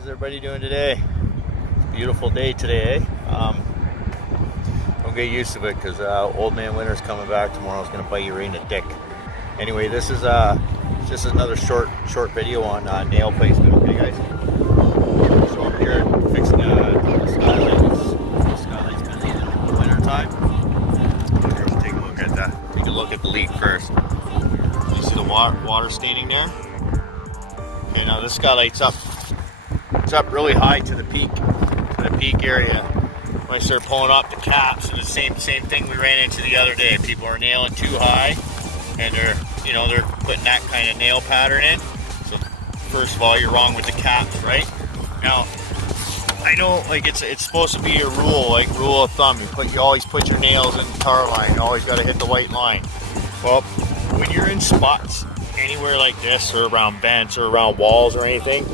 How's everybody doing today? Beautiful day today, eh? Don't get used to it because old man winter's coming back tomorrow. It's gonna bite you right in the dick. Anyway, this is just another short video on nail placement. Okay, guys. So I'm here fixing the skylight. The skylight's gonna need it in the winter time. We'll take a look at the leak first. You see the water staining there? Okay, now this skylight's up. It's up really high to the peak area. When I start pulling up the caps, and the same thing we ran into the other day. People are nailing too high, and they're putting that kind of nail pattern in. So first of all, you're wrong with the caps, right? Now, I know like it's supposed to be a rule of thumb. You always put your nails in the tar line. You always got to hit the white line. Well, when you're in spots anywhere like this, or around vents, or around walls, or anything,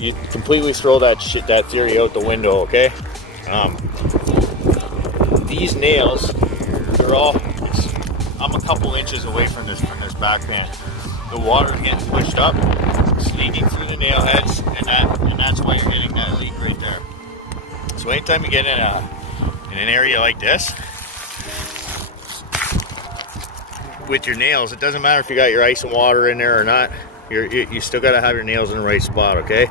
you completely throw that theory out the window. Okay. These nails, I'm a couple inches away from this back pan. The water's getting pushed up, it's leaking through the nail heads, and that's why you're getting that leak right there. So anytime you get in an area like this with your nails, it doesn't matter if you got your ice and water in there or not. You still got to have your nails in the right spot. Okay.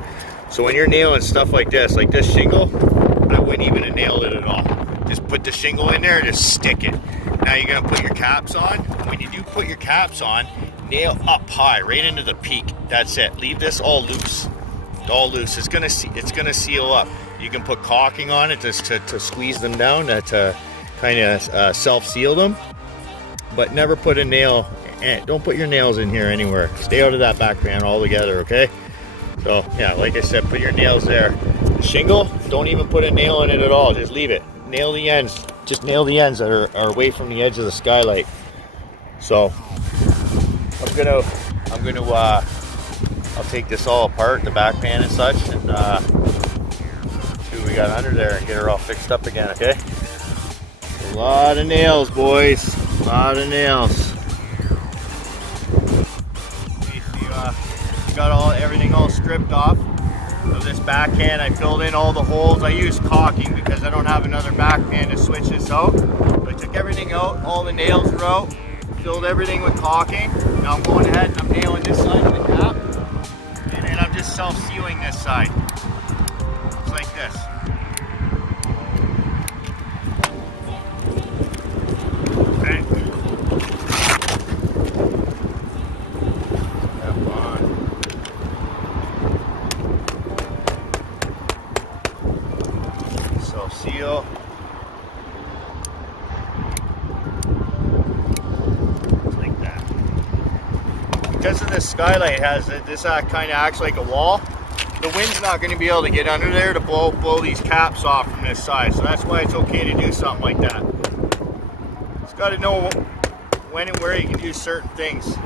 So when you're nailing stuff like this shingle, I wouldn't even have nailed it at all. Just put the shingle in there, just stick it. Now you're gonna put your caps on. When you do put your caps on, nail up high, right into the peak. That's it. Leave this all loose. It's gonna seal up. You can put caulking on it just to squeeze them down, to kind of self-seal them. But never put a nail. Don't put your nails in here anywhere. Stay out of that back pan altogether. Okay. So yeah, like I said, put your nails there. Shingle, don't even put a nail in it at all. Just leave it. Nail the ends. Just nail the ends that are away from the edge of the skylight. So I'll take this all apart, the back pan and such, and see what we got under there and get her all fixed up again. Okay. A lot of nails, boys. A lot of nails. Got everything all stripped off of this backhand. I filled in all the holes. I used caulking because I don't have another backhand to switch this out. So I took everything out, all the nails were out, filled everything with caulking. Now I'm going ahead and I'm nailing this side of the cap, and then I'm just self-sealing this side. It's like this. Okay. Self-seal. Just like that. Because of this skylight has this kind of acts like a wall, the wind's not going to be able to get under there to blow these caps off from this side. So that's why it's okay to do something like that. Just got to know when and where you can do certain things.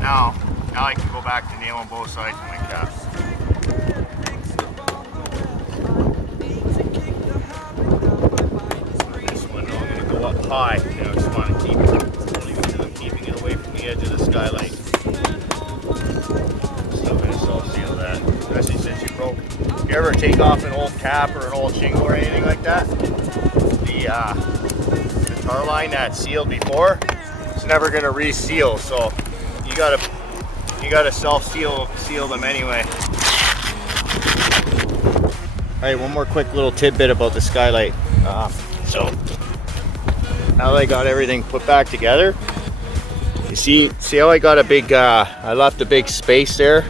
Now I can go back to nailing both sides of my caps. This one, I'm going to go up high. I just want to keeping it away from the edge of the skylight. Still going to self-seal that, especially since you broke. If you ever take off an old cap or an old shingle or anything like that, the tar line that's sealed before, it's never going to reseal. So you gotta self-seal them anyway. Alright, one more quick little tidbit about the skylight. So now that I got everything put back together, you see how I got I left a big space there?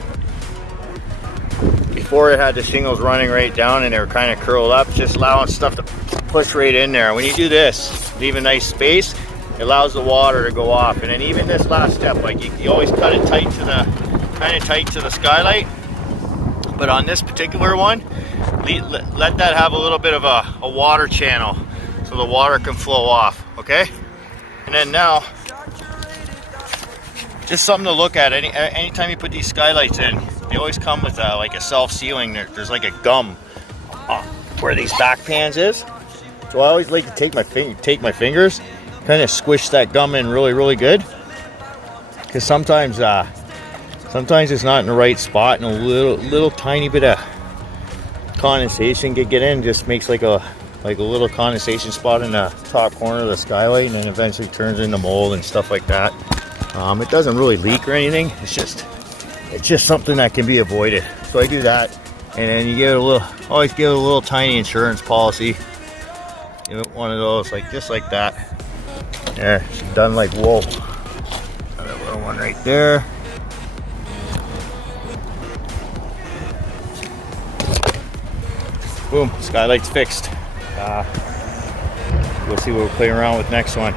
Before it had the shingles running right down and they were kind of curled up, just allowing stuff to push right in there. When you do this, leave a nice space, it allows the water to go off. And then even this last step, like you always cut it tight to the skylight, but on this particular one, let that have a little bit of a water channel so the water can flow off. Okay. And then now, just something to look at anytime you put these skylights in. they always come with like a self-sealing. There's like a gum where these back pans is. So I always like to take my fingers, kind of squish that gum in really good, because sometimes it's not in the right spot, and a little tiny bit of condensation could get in, just makes like a little condensation spot in the top corner of the skylight, and then eventually turns into mold and stuff like that. It doesn't really leak or anything. It's just something that can be avoided. So I do that, and then you always give it a little tiny insurance policy. Give it one of those, just like that. There, she's done like wool. Another little one right there. Boom, skylight's fixed. We'll see what we're playing around with next one.